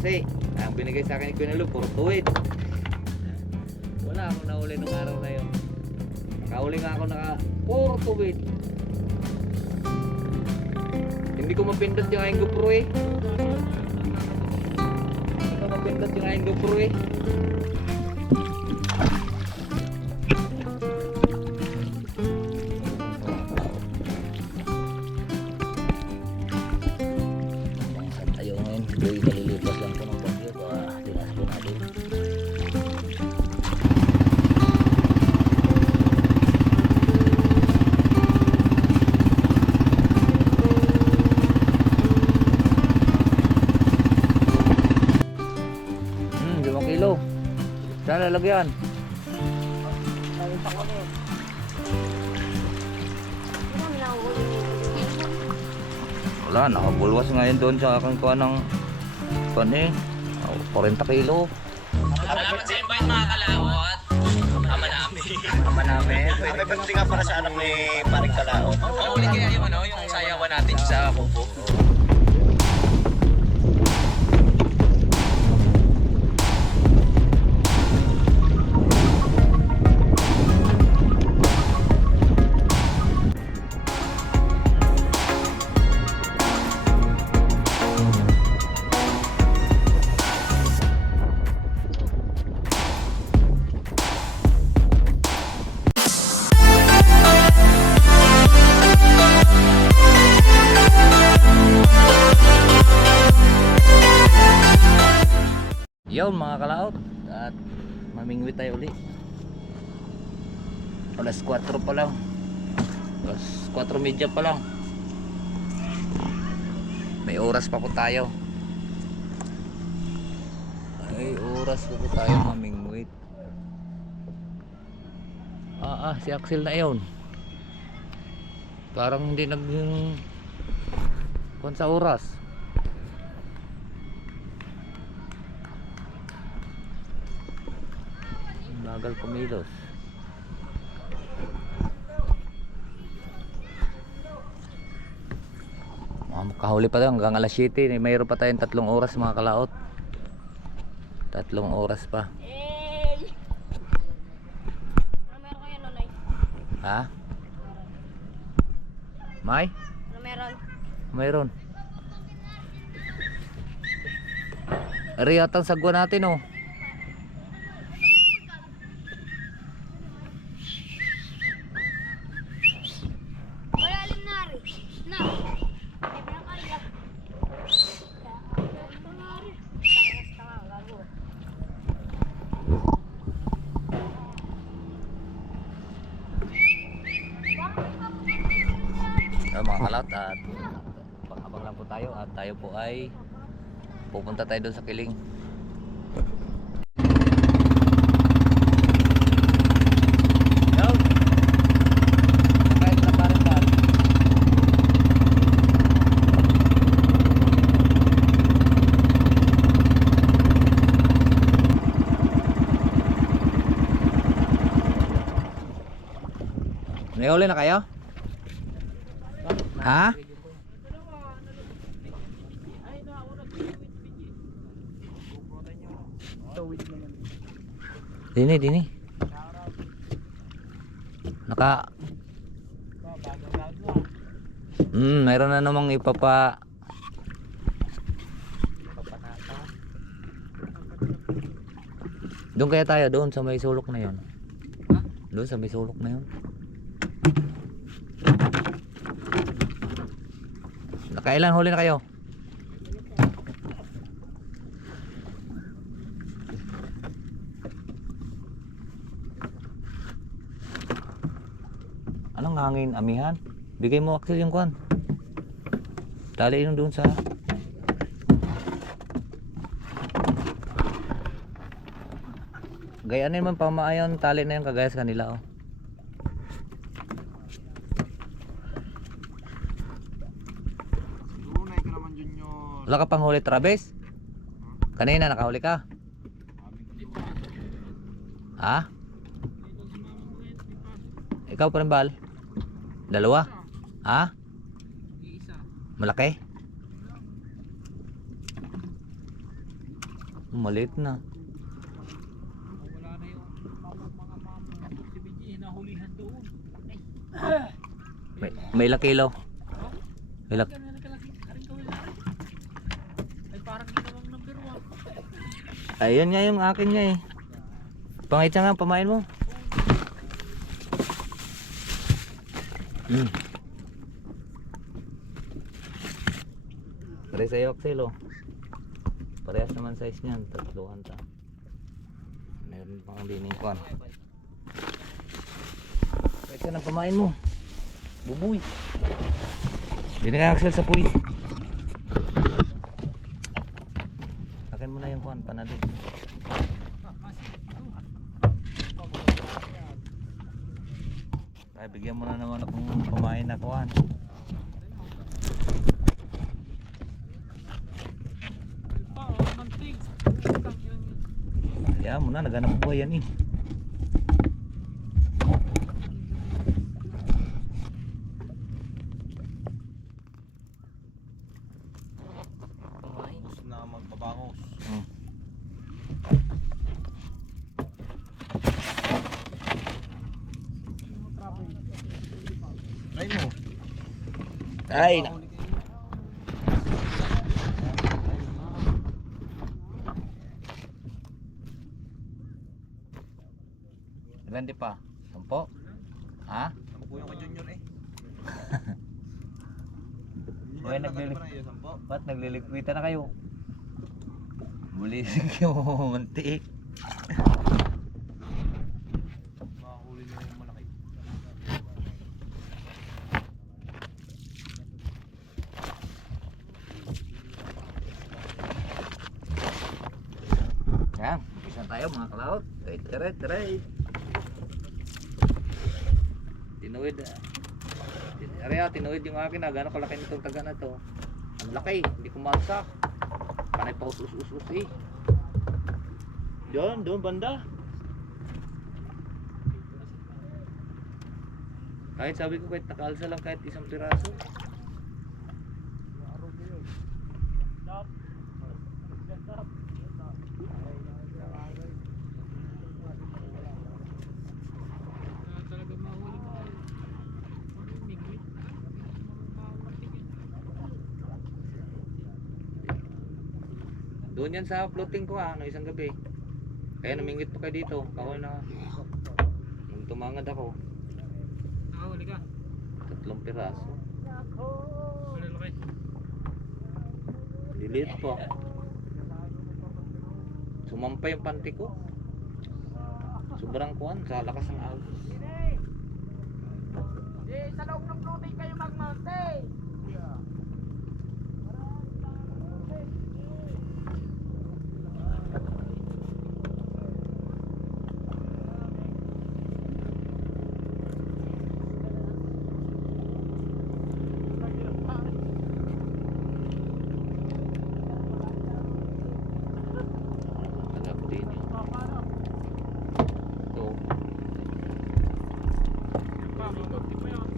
14. Ang binigay sa akin ni Kuya Lou, puro tuwid. Wala akong nahuli nung araw na yun. Nakahuli nga ako puro tuwid. Hindi ko mapindot yung aking GoPro eh. Hindi ko mapindot yung aking GoPro eh. Tayo ngayon, kalilipas lang po ng bagyo. Tinas po natin. Kilo. Saan lalagyan? Wala, nakabulwas ngayon doon sa aking kuha ng kuha eh. 40 kilo. Salamat sa invite mga kalawat. Ama namin. Ama namin. May pagdating nga para sa anak ni Paring Kalao. Mahuli kaya yung yung sayawan natin sa kubo. Yun mga kalaot, at mamingwit tayo ulit. Alas 4 pa lang, alas 4:30 pa lang. May oras pa po tayo. May oras pa po tayo mamingwit. Si Axel na yun. Parang hindi naging kung sa oras. Bagal kumilos. Makahuli pa tayo hanggang alas 7. Mayroon pa tayong 3 oras mga kalaot. 3 oras pa. Meron kayo nonay? Ha? May? Ano meron? Mayroon. Ari yata ang sagwa natin oh. Malalim na rin. Na. Hindi pa kaya. Mga kalot, at pang-abang lang po tayo at tayo po ay pupunta tayo doon sa Kiling. May huli na kayo? Ha? Dini. Mayroon na namang Doon kaya tayo, doon sa may sulok na 'yon. Doon sa may sulok na 'yon. Nakailan huli na kayo? Anong hangin, amihan? Bigay mo Axel yung kwan. Tali yung doon sa gayanin man pamaayon, tali na yung kagaya sa kanila oh. Wala ka pang huli Travis? Kanina nakahuli ka? Ha? Ikaw pa rin bal? Dalawa? Ha? Malaki? Maliit na. Wala na yung mga mamamot si Benji, nahulihan doon. May ilang kilo? May ilang? Ganun na kalaki, karing kawil na rin. Ay parang ginawang number 1. Ayun nga yung akin nga eh. Pangit siya nga, pamain mo. Pare sa'yo, Axel, oh. Parehas naman size niyan, tatluhan ta. Meron pang bining kwan. Pwede ka na pamain mo. Bubuy. Hindi na Axel sa puwit. Akin mo na yung kwan, panadit. Ay, bigyan mo na naman akong pamain na kwan. Kaya mo na, naghanap buhay yan eh. Gusto na magpabangos. Try mo. Ay, na. Ilan di pa? 10? Ha? Nakukuha ko junior eh. Uy, ba't nagliligpitan na kayo? Bulisig yung mantik. Makahuli na yung malaki. Yan, umpisa tayo mga kalaot. Right. Tinuwid. Tinuwid yung akin na gano'ng kalaki nitong taga na to. Ang laki, hindi kumasak. Panay pa us-us-us eh. Doon banda. Kahit sabi ko kahit nakalsa lang kahit isang piraso. Talaga mahuli mo kayo. Migwit. Doon yan sa floating ko no isang gabi. Kaya namingwit pa kayo dito. Kahoy na. Nung tumangad ako, Nakahuli ka. 3 piraso. Malalaki. Lilit po. Sumampa yung panty ko. Sobrang kuwan sa lakas ng agos. Sa loob ng floating kayo mag-mountain. Taga ko din yun. Ito. Mabuti pa yun.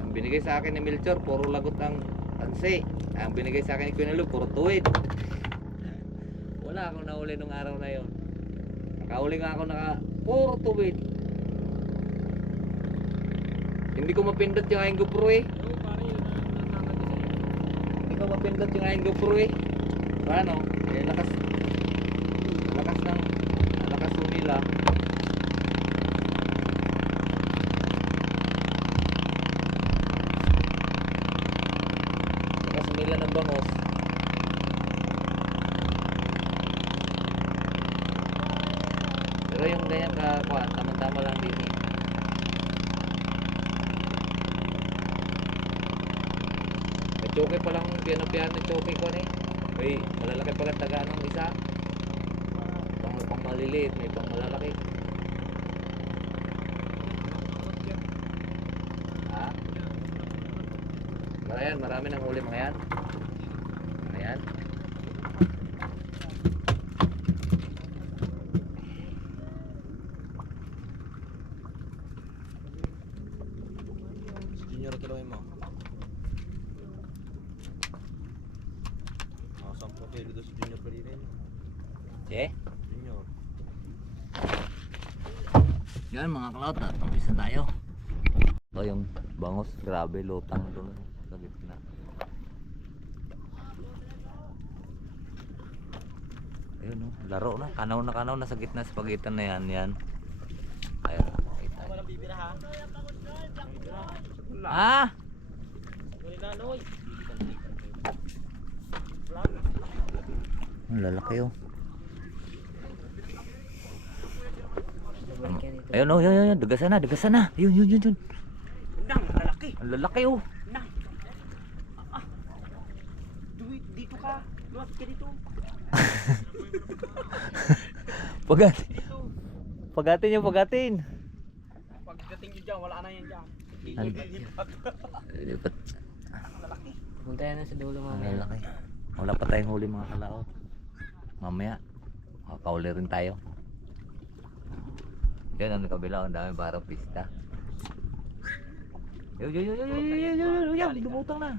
Ang binigay sa akin ni Melchor, puro lagot ang tansi. Ang binigay sa akin ni Kuya Lu, puro tuwid. Wala akong nahuli nung araw na yon. Nakahuli nga ako puro tuwid. Hindi ko mapindot yung aking GoPro eh. Oo, pare yun ang nanangat sa'yo. Hindi ko mapindot yung aking GoPro eh. Paano? Eh, lakas nila. Lakas nila ng bangos. Pero yung ganyan kuwan, tama-tama lang din eh. Choke pa lang piano choke ko ni. May malalaki pala taga ng isa. Pang maliliit, may pang malalaki. Ha? Marami nang huli mga yan. Ayan. kiloin mo? Mga 10 kilo doon si Junior pa rin. Che? Junior. Yan mga cloud na, tampis na tayo. Ito yung bangos, grabe, lutang doon sa gitna. Ayun oh, laro na, kanaw na sa gitna sa pagitan na yan. Ayun, kita. Walang bibira ha? Ah! Wala na, Noy. Ang lalaki oh. Ayun oh, yun, dagasan na. Yun. Nang, lalaki. Ang lalaki oh. Nang. Dito ka. Luwag ka dito. Pagatin. Pagdating nyo dyan, wala na yan dyan. Lipat. Lalaki. Punta yan sa dulo Ang lalaki. Wala pa tayong huli mga kalaot. Mamaya, makakauli rin tayo. Yan ang kabila, ang dami parang pista. Yan, lumutang na.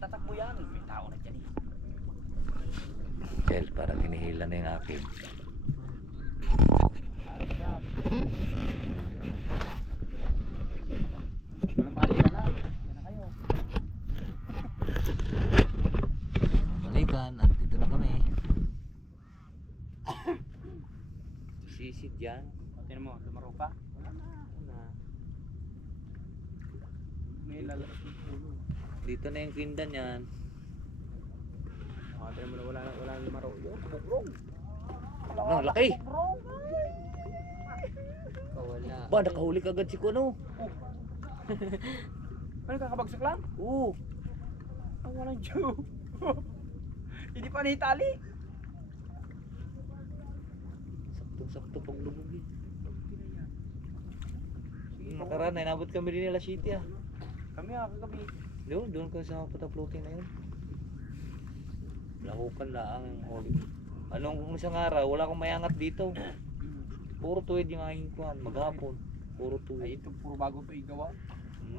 Tatakbo yan. May tao na dyan eh. Chel, parang hinihila na yung akin. Balikan, at dito na kami. Sisid yan. Tingnan mo, lumaro pa. May lalaki. Dito na yung kindan yan. Tingnan mo na wala nang lumaro. Yo, bukrong. Ang laki! Wala. Ba, nakahuli kagad si Kuno. Ano, kakabagsak lang? Oo. Ang walang Diyo. Hindi pa nahitali. Sakto pag lubog eh. Nakaraan, inabot kami rin nila City ah. Kami kagabi. Doon ka sa pataploting na yun. Lahukan lang ang huli. Anong isang araw, wala akong mayangat dito. Puro tuwid yung aking kuhan, maghapon. Puro Ay, tuwid. ito puro bago ito igawa.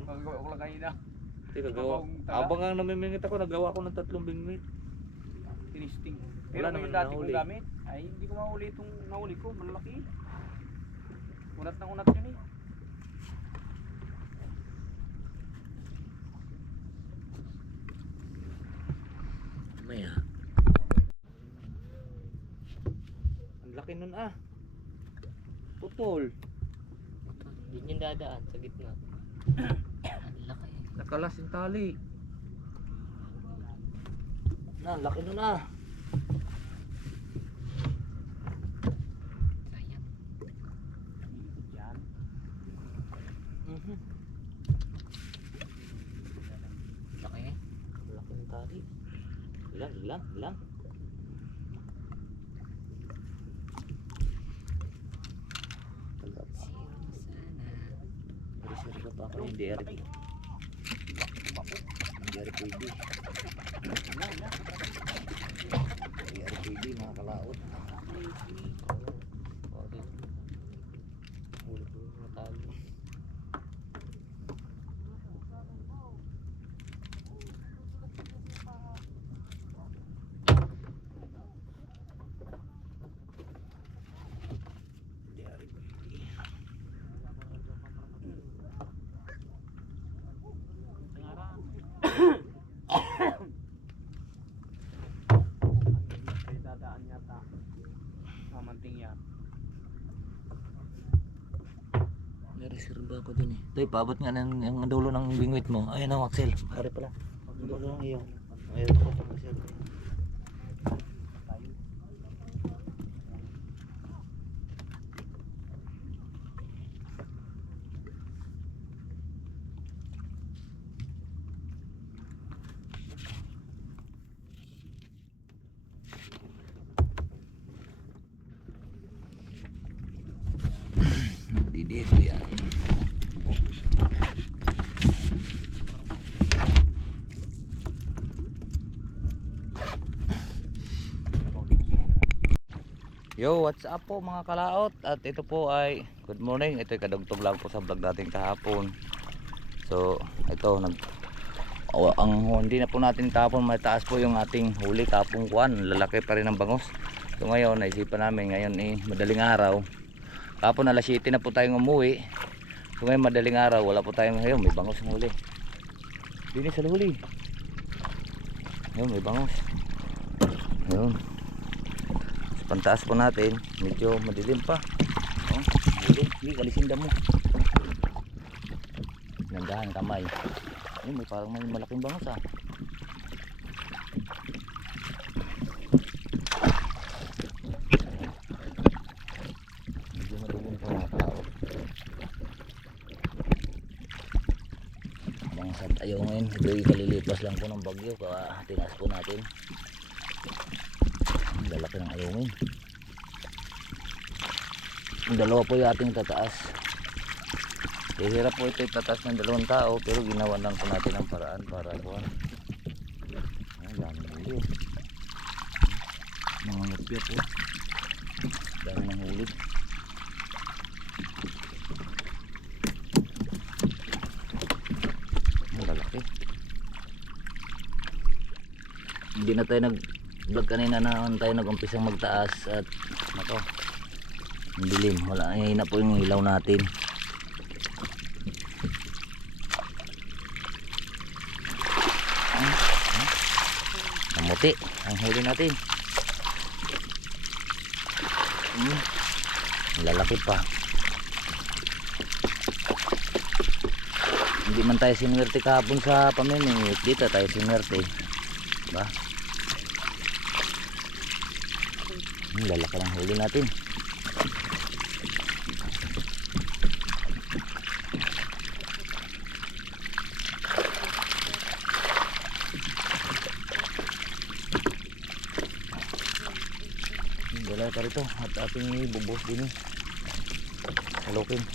Kagagawa ko lang kanina. Nagawa. Habang ang namimingit ako, nagawa ko ng 3 bingwit. Tinisting. Wala Pero naman yung dati nahuli. kong gamit, ay hindi ko mahuli itong nahuli ko. Malalaki. Unat na unat yun eh. Maya. Ang laki nun ah. Putol. Hindi niyan dadaan sa gitna. Ang laki. Nakalas yung tali. Na, laki nun ah. Sayang. Yan. Laki eh. Laki ng tali. Ilang. Reserva pa ako yung DRP. DRPD. DRPD mga kalaot. Huli ko yung matalo. May dadaan yata. Mamanting yan. May reserva ako dun eh. Ito, paabot nga ng yung dulo ng bingwit mo. Ayun ang Axel. Pare pala. Ang dulo ng iyo. Ayun ko pa siya. Dito yan. Yo, what's up po mga kalaot? At ito po ay good morning. Ito ay kadugtog lang po sa vlog natin kahapon. So, ito hindi na po natin kahapon mataas po yung ating huli kahapon kuan. Lalaki pa rin ang bangos. So ngayon, naisipan namin ngayon madaling araw. Kahapon alas 7 na po tayong umuwi. So ngayon madaling araw, wala po tayong ngayon, may bangos ng huli. Dini sa huli. Ayun, may bangos. Ayun. Pantaas po natin, medyo madilim pa. Oh, hindi kalisin damo. Nandahan kamay. Ayun, may parang may malaking bangos ah. Medyo madilim pa mga tao. Bangsat ayaw ngayon, hindi kalilipas lang po ng bagyo kaya tinaas po natin. Lalaki ng ayungin. Yung dalawa po yung ating tataas. Hirap po ito itataas ng dalawang tao, pero ginawa lang po natin ang paraan para buwan. Ang dami ng huli. Mga ngupit po. Dami ng huli. Ang lalaki. Hindi na tayo vlog kanina na tayo nag-umpisang magtaas at nako, ang dilim, wala, na po yung ilaw natin. Namuti ang huli natin. Lalaki pa. Hindi man tayo sinwerte kahapon sa pamimingwit, dito tayo sinwerte ba? Lalaki ng huli natin. Dala ka rito at ating ibubuhos din halukin.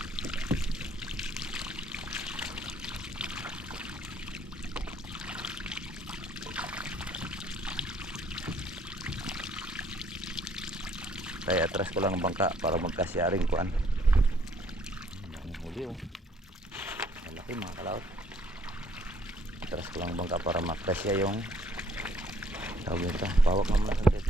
Kaya atras ko lang ang bangka para magkasyaring kuan. Ang huli oh. Malaki mga kalaot. Atras ko lang ang bangka para magkasya yung tawag nito. Pawak mo muna sa tit.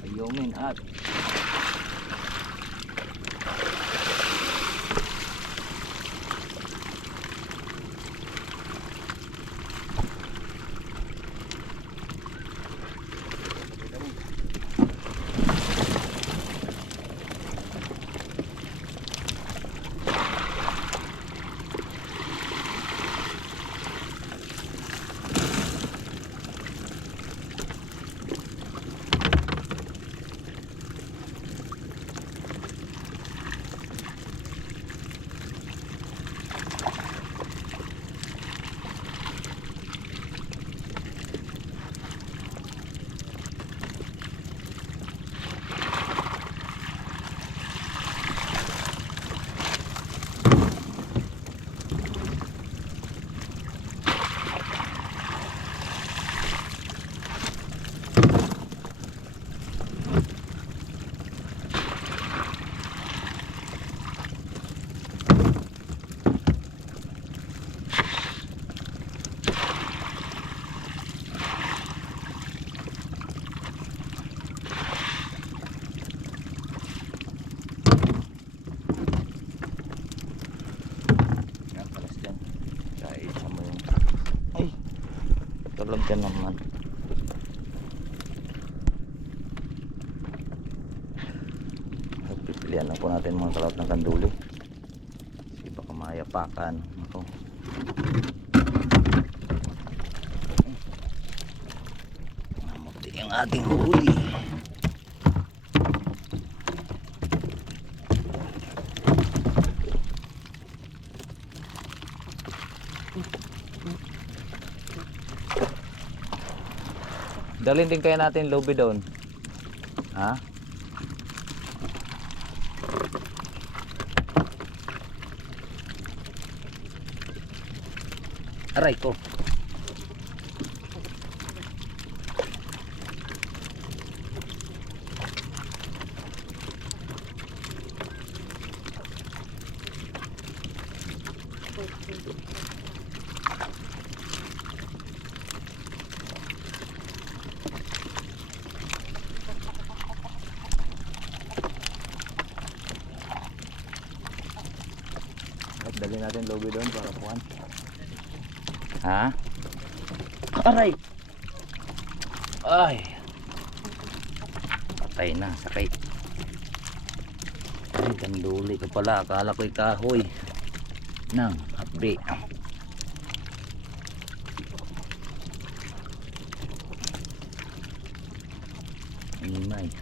Ayungin at tulog ka naman. Lian lang po natin mga kalaot ng kanduli. Kasi baka mayapakan. Ako. Mamuti yung ating huli. Dalhin din kaya natin lobe doon. Ha? Aray ko. Dali natin lobe doon para puan. Ha? Aray! Ay! Patay na, sakit. Ay, kanduli ka pala. Akala ko'y kahoy. Nang, hapdi. Imay.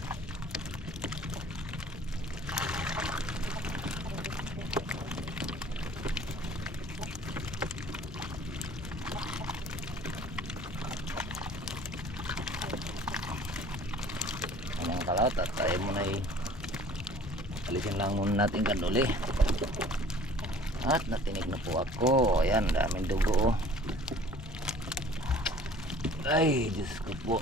Kalaot at tayo muna alisin lang muna natin kanduli at natinig na po ako. Ayan, daming dugo. Ay, Diyos ko po.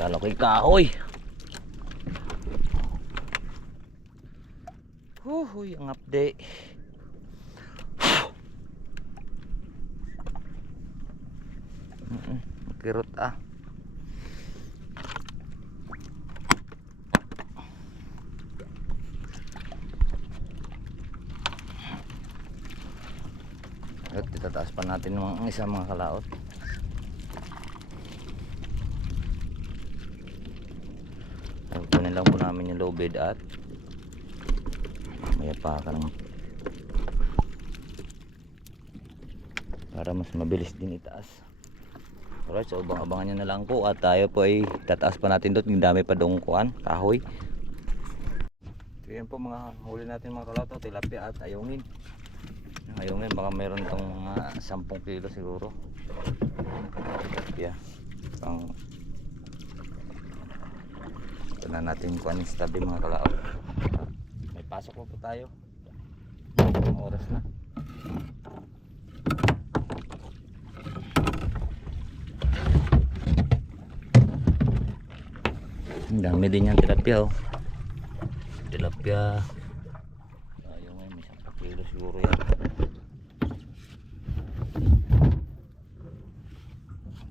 Kala ko'y kahoy. Huhuy, ang update. Kirot ah. At itataas pa natin ng isang mga kalaot. Kunin lang po namin yung low bed at may pa ka ng para mas mabilis din itaas. Alright, so abangan nyo na lang po at tayo po ay tataas pa natin doon. Yung dami pa doon kuhan, kahoy. So yan po mga huli natin mga kalaot, tilapia at ayungin. Ayungin, baka meron itong mga 10 kilo siguro. Tilapia. Ito na natin kuhan yung stabi mga kalaot. May pasok po tayo. Oras na. Ang dami din yan tilapia oh. Tilapia. Ayun ngayon, may 10 kilo siguro yan.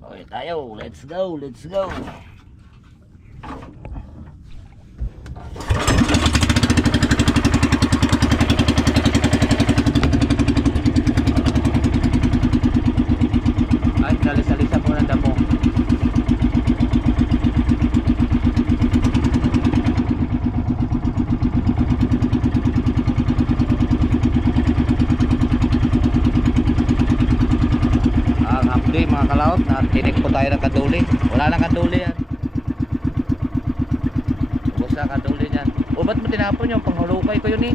Okay tayo, let's go, let's go. Ay, dalis-alisa po ng damo. Mga kalaot, natinig po tayo ng kaduli. Wala nang kaduli yan. Ubus na kaduli yan. O ba't mo tinapon yung panghulukay ko yun eh?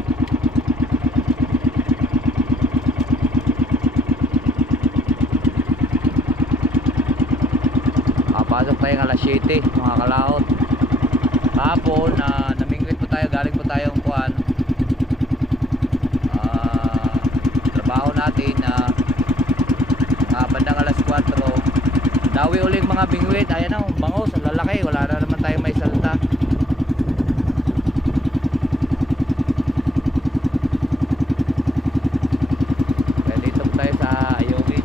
Pasok tayo ng alas 7 mga kalaot. Hapon namingwit po tayo, galing po tayong kuhan. Trabaho natin bandang alas 4 dawi uling mga bingwit. Ayan na, bangos, ang lalaki. Wala na naman tayo may salta. Kaya dito tayo sa ayungin.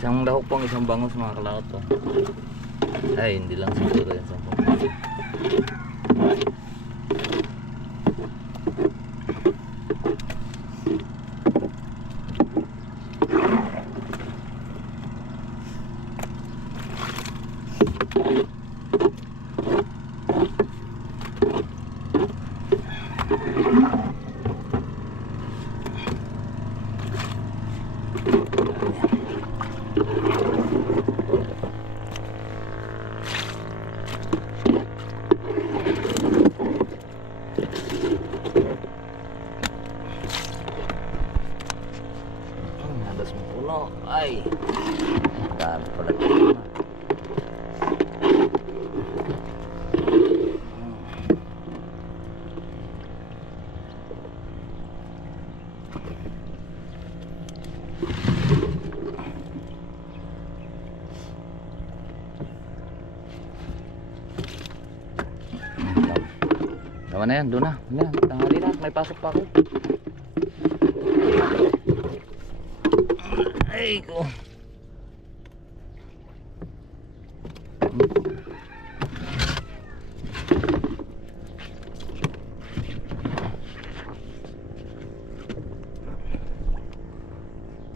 Isang lahok pang isang bangus mga kalakot to. Ay, hindi lang siguro yan 10. Halos mapuno. Ay, dami pala ito. Tama na yan, doon na. Yan, tanghali na, may pasok pa ako. Ay ko.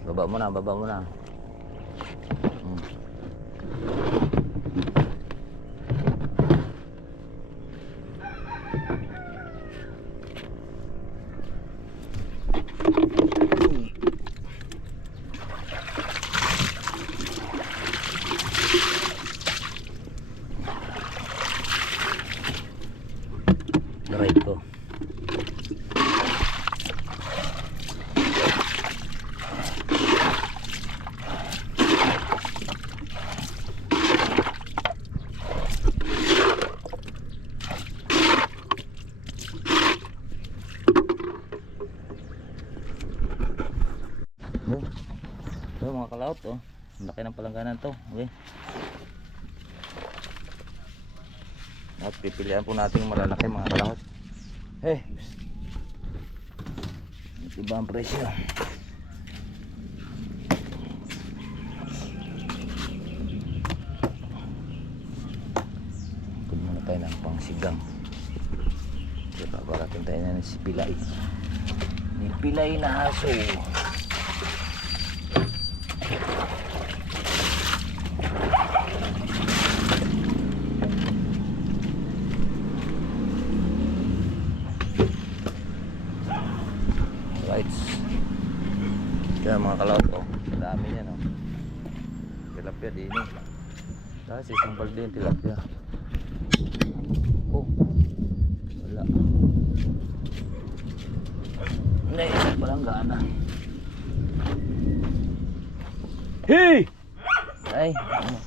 Baba mo na, baba mo na. Right ko. So mga kalaot, oh. Ang laki ng palangganan to. Okay. At pipilian po natin yung malalaki mga kalaot. Eh, iba ang presyo. Pagod muna tayo ng pangsigang. Diba, parating tayo na si Pilay. Ni Pilay na aso. Kaya mga kalaot ko, dami niya no. Tilapia din eh. Dahil isang balde yung tilapia. Oh, wala. Hindi, isang palanggana. Hey! Ay, ano?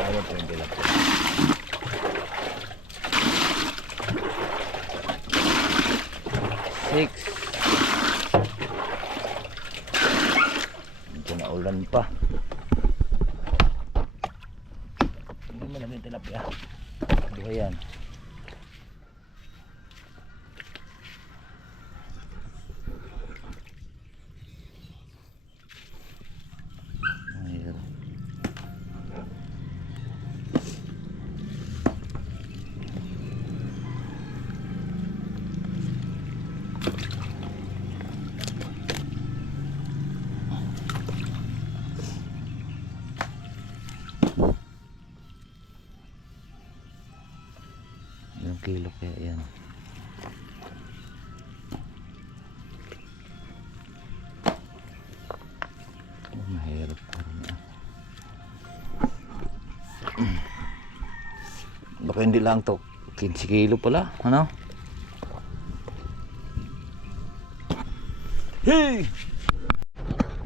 Ayaw po yung tilapia. 6. Medyo naulan pa. Hindi mo lang yung tilapia. Buhay yan. Ilang kilo kaya yan? Oh, mahirap pa rin. Baka hindi lang to 15 kilo pala, ano? Hey!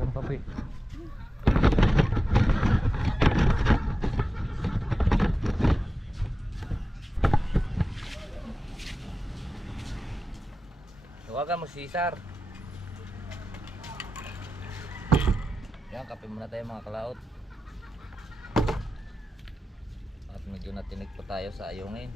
Ano papi? Tawagan mo si Cesar. Yan, kape muna tayo mga kalaot. At medyo natinig po tayo sa ayungin.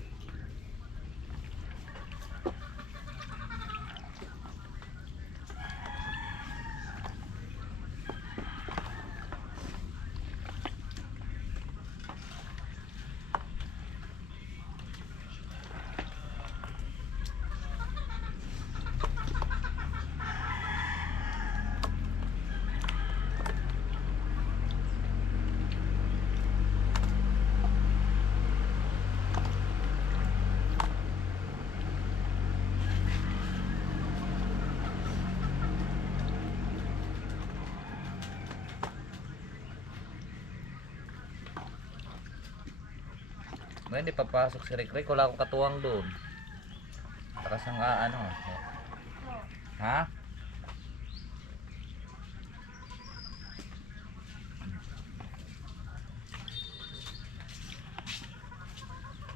Ngayon, di papasok si Rick Rick. Wala akong katuwang doon. Takas ng ano. Ha?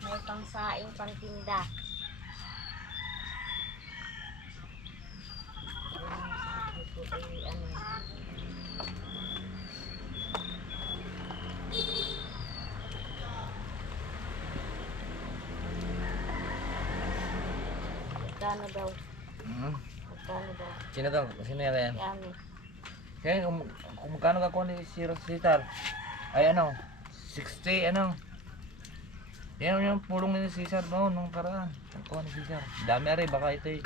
May pangsaing pangtinda. Ito ay ano. Magkano daw? Hmm. Magkano daw? Sino daw? Sino yan? Yami. Kaya kung magkano ka kuha ni si Cesar? Ay ano? 60 ano? Yan yung pulong ni Cesar noon nung karaan. Ang kuha ni Cesar. Dami rin, baka ito eh.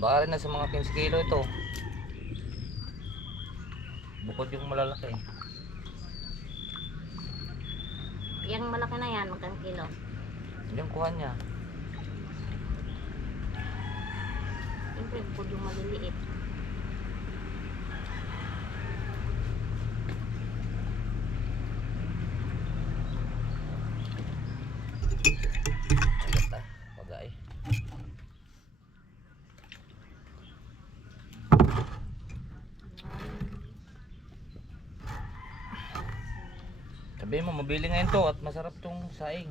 Baka rin na sa mga 15 kilo ito. Bukod yung malalaki. Yang malaki na yan, magkano kilo? Yung kuha niya. Siyempre, bukod yung maliliit. Sagot ah. Pagay. Sabihin mo, mabili ngayon to at masarap tong saing.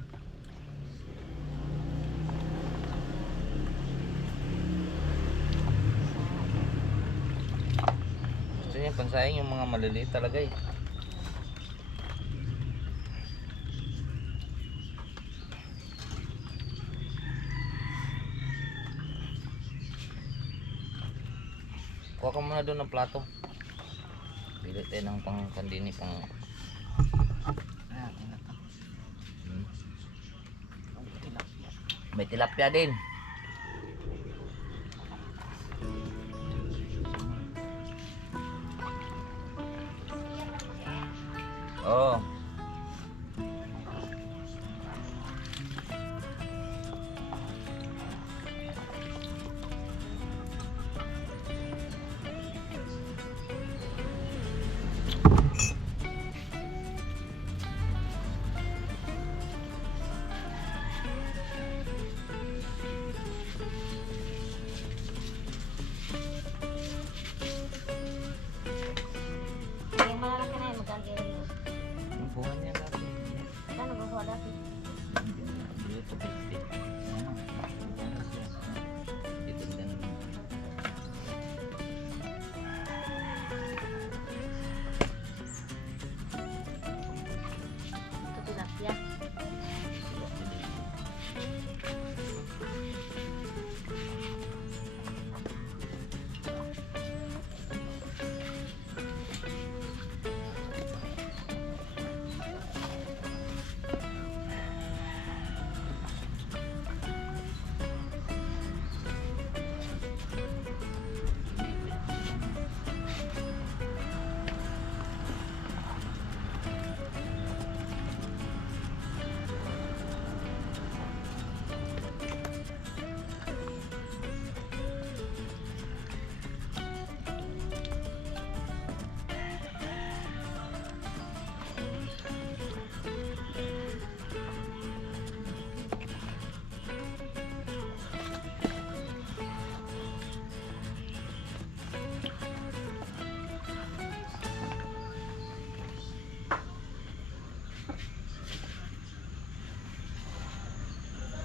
Gusto niya pansaing yung mga maliliit talaga eh. Kuha ka muna doon ng plato. Bili tayo ng pang kandini pang Hmm. May tilapia din. Oh. Yung malaki na yan, magkano kilo?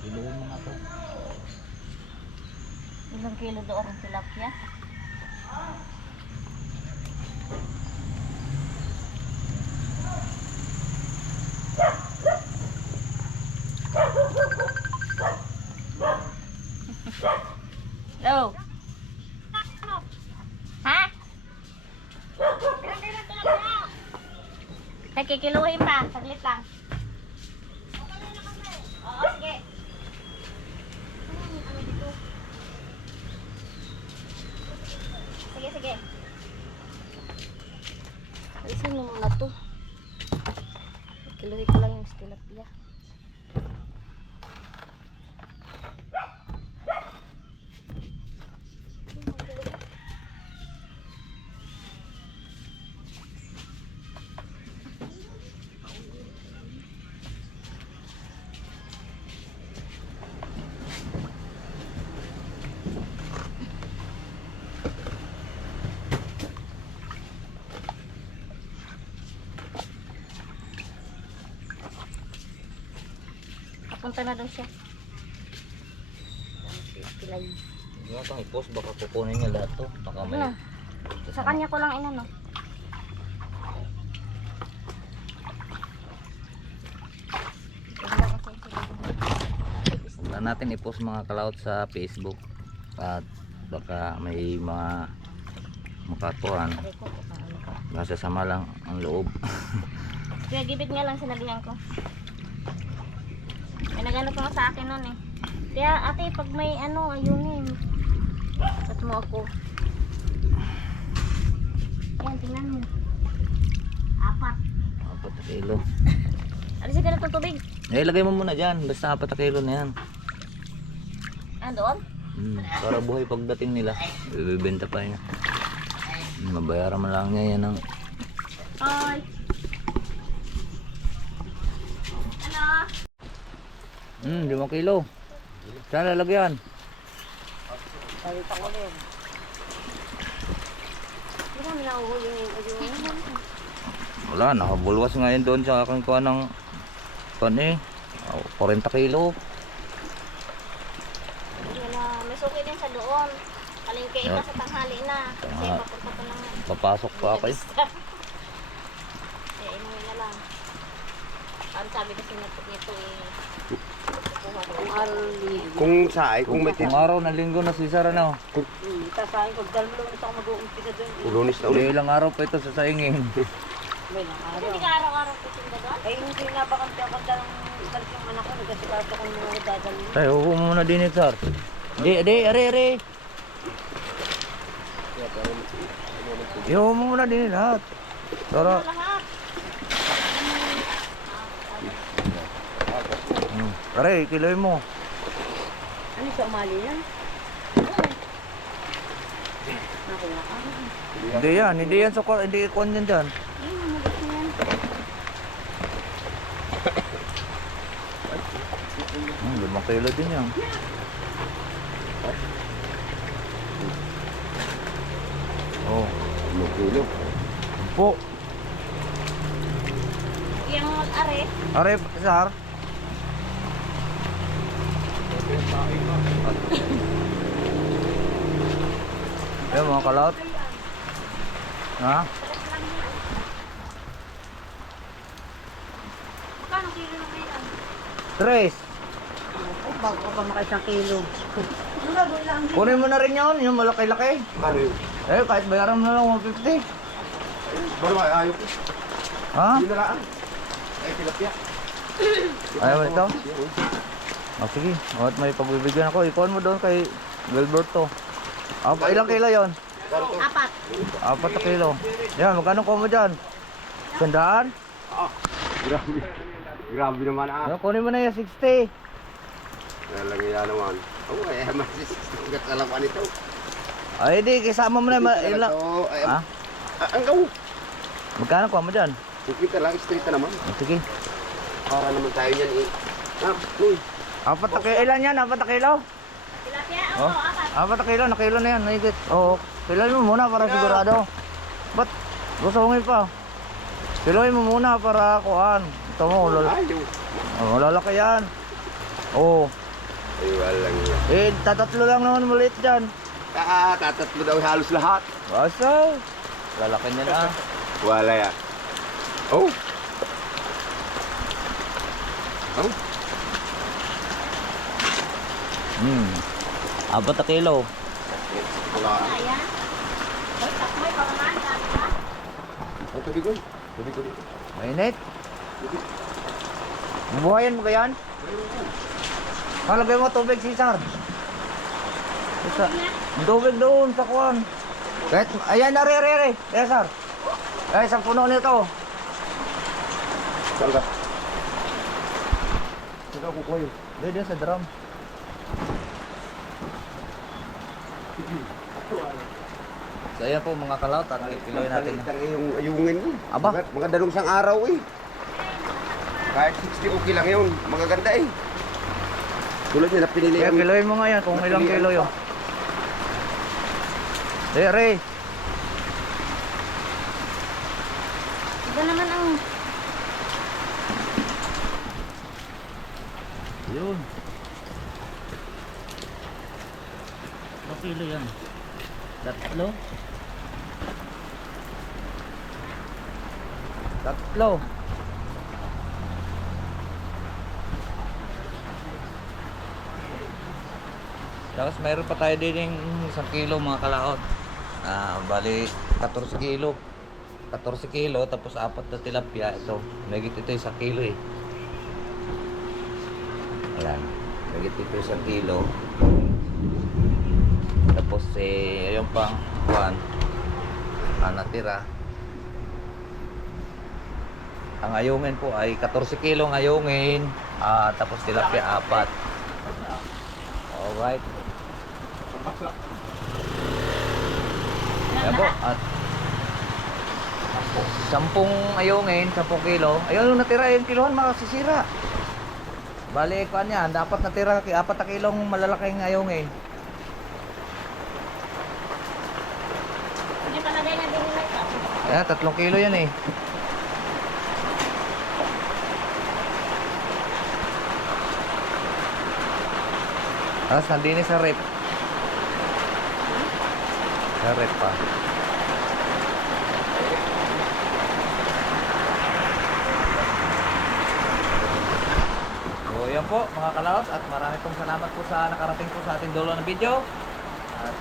Kiluhin mo nga to. Ilang kilo doon ang tilapia? Hello? Ha? Nakikiluhin pa, saglit lang. Oo, sige. Sige, sige. Alisin mo muna to. Kiluhin ko lang yung tilapia. Punta na daw siya. Pilay. Hindi mo itong i-post, baka kukunin niya lahat to. Baka may... Ano? Sa kanya ko lang inano. Wala natin i-post mga kalaot sa Facebook. At baka may mga makatuan. Masasama lang ang loob. Kaya gibit nga lang sinabihan ko. May nagano pa nga sa akin nun eh. Kaya ate, pag may ano, ayun eh. Ba't mo ako? Yan, tingnan mo. 4. 4 na kilo. Alisin ka na itong tubig. Eh, ilagay mo muna dyan. Basta 4 na kilo na yan. Ah, doon? Para buhay pagdating nila. Bibenta pa niya. Mabayaran mo lang niya yan ng... Hi. Ano? 5 kilo. Saan lalagyan? Salita ko rin. Hindi kami nahuhuli yung ayun. Wala, nakabulwas ngayon doon sa aking kuha ng... Kuha eh. 40 kilo. May suki din sa doon. Palengke iba sa tanghali na. Kasi Ah. papunta pa lang. Papasok pa ako eh. Kaya inuwi na lang. Ang sabi kasi nito eh. Kung araw ni... Kung saay, kung may Kung araw na linggo na si Sara na. Tasahin ko. Dahil lunes ako mag-uumpisa doon. Lunes na ulit. Ilang araw pa ito sa saingin. May lang araw. Hindi ka araw-araw pupunta doon? Ay, hindi nga ba kami ako dahil balik yung anak ko. Kasi kasi kung mga dadalhin. Tayo, huwag mo muna din Sar. Di, are. Ihuwag mo muna din lahat. Sara. Lahat. Are, kiloy mo. Ano sa umali yan? Nakuha ka. Hindi yan sa hindi ikon yan dyan. Ayun, magas na yan. 5 kilo din yan. Oh, 5 kilo. po. Yung are. Are, Sar. Ayan mga kalaot. Ha? Kano kilo na yan? 3. Bago ka maka 1 kilo. Kunin mo na rin yun, yung malaki-laki. Ano yun? Eh, kahit bayaran mo na lang 150. Baru ayaw ko. Ha? Hindi na lang. Ay, tilapia. Ayaw mo ito? O sige, at may pagbibigyan ako. Ikuhan mo doon kay Gilberto. Ilang kilo yon? 4. 4 na kilo. Yan, magkano ko mo dyan? 100? Grabe. Grabe naman ah. Yan, kunin mo na yung 60. Lang yan naman. Oo, ay masisisgat alam ko nito. Ay, di, kasama mo na. Ilang? Ay, Ha? ang gaw. Magkano ko mo dyan? Kita lang, straight na naman. O, sige. Para naman tayo yan eh. Ah, 4 na kilo. Ilan yan? 4 na kilo? Tilapia? Oh, Oo, 4. 4 na kilo. Nakilo na yan. Nahigit. Oo. Kiloin mo muna para sigurado. Ba't? Gusungin pa. Kiloin mo muna para kuhan. Ito mo. ayaw. Oh, lalaki yan. Oh. Ay, walang yan. Eh, tatatlo lang naman maliit dyan. Tatatlo daw halos lahat. Basaw. Lalaki niya na. Wala yan. Oh. Oh. Apat na kilo. Wala. Ayan. Ay, takmoy pa naman. Dami ka. Oh, tabi ko. Tabi ko dito. Mainit. Buhayan mo kayan? Halagay mo tubig, Cesar. Isa. Tubig doon sa kuwan. Kahit, ayan na, re. Cesar. Ay, isang puno nito. Saan ka? Saan ka kukuha yun? Doon sa drum. So ayan po mga kalaw, kiloin natin. Tangin yung ayungin mo. Aba. Mga dalawang sang araw eh. Kahit 60 okay lang yun. Magaganda eh. Tulad niya na pinili Kaya kiloin mo nga yan kung ilang kilo yun. Re. Iba naman ang... Yun. Ilang kilo yan? Tatlo. Tapos mayroon pa tayo din yung 1 kilo mga kalaot. Bali 14 kilo. 14 kilo tapos 4 na tilapia. Ito, megit ito 1 kilo eh. Ayan. Megit ito 1 kilo. Tapos ayun pang 1 natira. Ang ayungin po ay 14 kilo ang ayungin. Tapos tilapia 4. Alright. Ayan po. At 10 ayungin, 10 kilo. Ayun yung natira yung kilohan makasisira. Bali, kuan yan. Dapat natira 4 na kilong malalaking ayungin. Hindi pa lagay na din nila ito. Ayan, 3 kilo yan eh. Tapos nandini sa rep. Sa rep pa. So yan po mga kalaos at marami pong salamat po sa nakarating po sa ating dulo ng video. At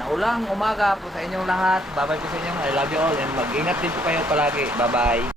naulang umaga po sa inyong lahat. Bye bye po sa inyo. I love you all and mag-ingat din po kayo palagi. Bye bye.